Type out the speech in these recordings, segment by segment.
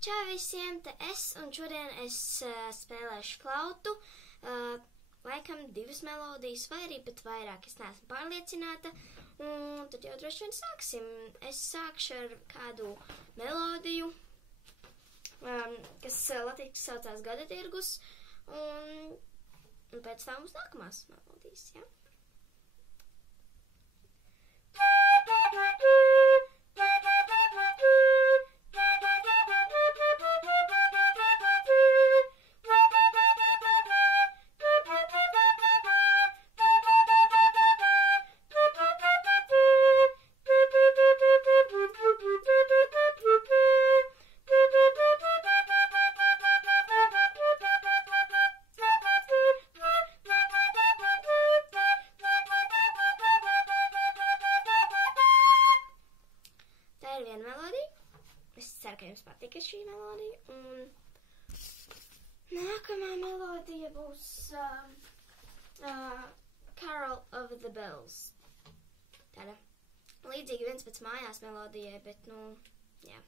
Čau visiem, te es, un šodien es spēlēšu flautu, laikam 2 melodijas, vai arī pat vairāk, es neesmu pārliecināta, un tad jau droši vien sāksim. Es sākšu ar kādu melodiju, kas latviski saucās Gada tirgus, un pēc tam mums nākamās melodijas, ja? Viena melodija. Es ceru, ka jums patika šī melodija. Un nākamā melodija būs Carol of the Bells. Tāda līdzīga viens pēc mājās melodijai, bet, jā.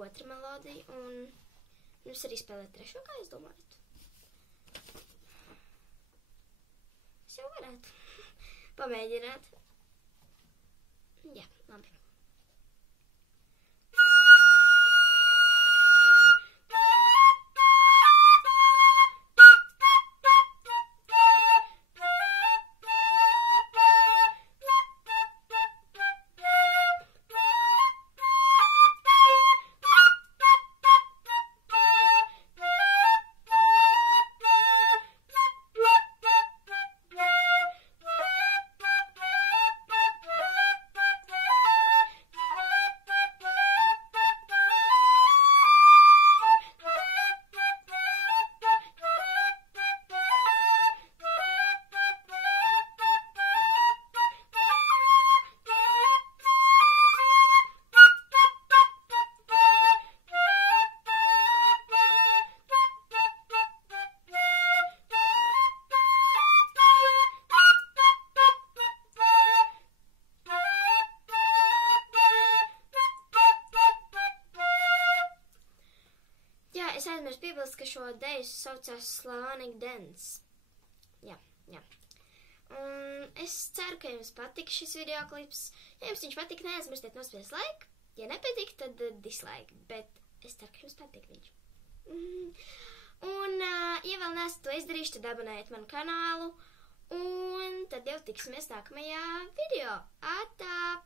Otra melodija, un jūs arī spēlēt trešo, kā jūs domājat? Es jau varētu pamēģināt. Jā, labi. Es aizmirsu piebilst, ka šo deju saucās Slavonic Dance. Jā. Un es ceru, ka jums patika šis videoklips. Ja jums viņš patika, neaizmirstiet nospiest like. Ja nepatika, tad dislike. Bet es ceru, ka jums patika viņš. Un, ja vēl neesat to izdarījuši, tad abonējiet manu kanālu. Un tad jau tiksimies nākamajā video. Atā!